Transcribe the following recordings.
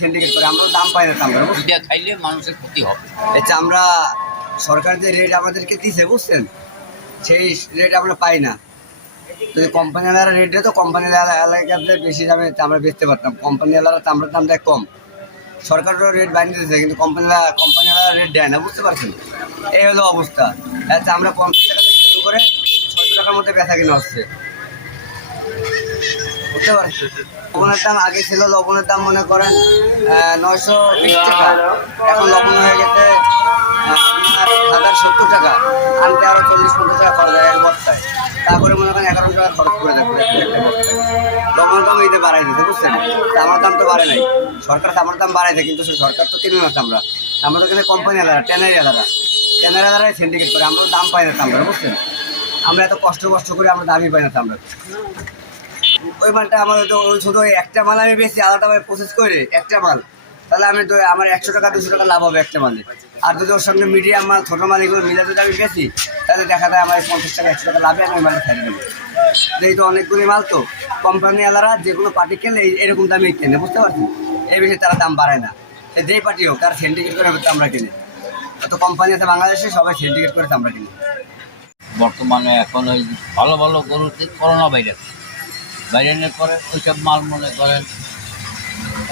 Syndicate করে আমরা দাম পাই না, আমরা এটা খাইলে মানুষের ক্ষতি হবে। আচ্ছা, আমরা সরকার যে রেট আমাদেরকে দিছে বুঝছেন, সেই রেট আমরা পাই না। যদি কোম্পানিওয়ালারা রেট দিত, কোম্পানি এলাকাতে বেশি দামে আমরা বেচতে পারতাম। কোম্পানিওয়ালারা তো আমরা দামটা কম, সরকারও রেট বাড়িয়ে দিতেছে, কিন্তু কোম্পানিওয়ালারা রেট দেয় না, বুঝতে পারছেন? এই হলো অবস্থা। আচ্ছা, আমরা 50 টাকা থেকে শুরু করে 600 টাকার মধ্যে বেচা কিনা হচ্ছে, বুঝতে পারছেন? লবণের দাম আগে ছিল, লবণের দাম মনে করেন 920 টাকা, এখন লবণ হয়ে গেছে 1070 টাকা, আনতে আরো 40-50 টাকা খরচ হয় এক বস্তায়। তারপরে মনে করেন 11 টাকা খরচ করে দেবে একটা বস্তায়। লবণের দাম এইটা বাড়াই দিতে, বুঝছেন? আমার দাম তো বাড়ে নাই, সরকার আমার দাম বাড়াইছে, কিন্তু সরকার তো কিনে না। আমরা তো কিনে কোম্পানি আলাদা, ট্যানারি সিন্ডিকেট করে, আমরা দাম পাই না আমরা, বুঝছেন? আমরা এত কষ্ট করে আমরা দামই পাই না আমরা। ওই মালটা আমার শুধু ওই একটা মাল আমি বেশি আলাদাভাবে প্রসেস করে একটা মাল, তাহলে আমার 100 টাকা 200 টাকা লাভ হবে একটা মালে। আর যদি ওর সঙ্গে মিডিয়াম মাল, ছোটো মাল এগুলো মিলে যদি আমি বেশি, তাহলে দেখা যায় আমার 50 টাকা 100 টাকা লাভে আমি মালটা ফেলে দেবো। এই তো অনেকগুলি মাল, তো কোম্পানিওয়ালারা যেগুলো পার্টি কেনে এরকম দামে কেনে, বুঝতে পারছেন? এই বিষয়ে তারা দাম বাড়ায় না। যেই পার্টি হোক তারা সিন্ডিকেট করে আমরা কিনি। তো কোম্পানি আছে বাংলাদেশে, সবাই সিন্ডিকেট করে আমরা কিনি। বর্তমানে এখন ওই ভালো ভালো গরুতে করোনা বাইরের পরে ওইসব মাল মনে করেন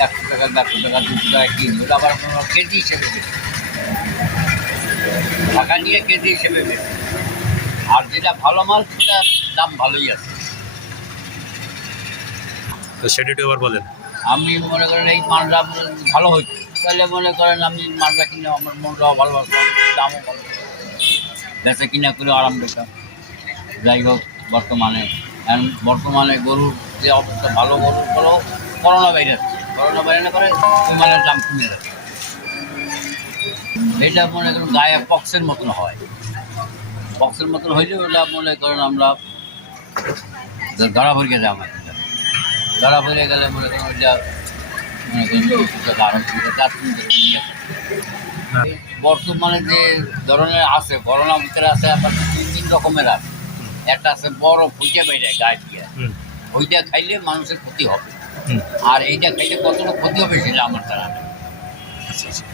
100 টাকা 150 টাকা 200 টাকা কিনবে, আবার কোনো কেজি হিসেবে বেশি টাকা নিয়ে কেজি হিসেবে বেশি। আর যেটা ভালো মাল সেটা দাম ভালোই আছে। তো সেটা একটু আবার বলেন। আমি মনে করেন এই মালটা ভালো হইতো, তাহলে মনে করেন আমি মালটা কিনে আমার মনটাও ভালো আসতাম, দামও ভালো, বেচা কিনা করে আরাম পেতাম। যাই হোক, বর্তমানে গরুর যে অবস্থা, ভালো গরুর ফলেও করোনা বাইরে করে ওই মালের দাম কমে যাচ্ছে। এটা মনে করেন গায়ে পক্সের মতন হয়, পক্সের মতন হইলে ওটা মনে করেন আমরা ধরা ভরিয়ে যাই, আমার ধরা ভরিয়ে গেলে মনে করেন ওইটা মনে করেন বর্তমানে যে ধরনের আছে, করোনা ভিতরে আছে আবার 2-3 রকমের আছে। একটা আছে বড় ফুটে বেড়ে গায়ে দিয়ে, ওইটা খাইলে মানুষের ক্ষতি হবে। আর এইটা খাইলে কতটা ক্ষতি হবে সেটা আমার জানা নেই। আচ্ছা আচ্ছা।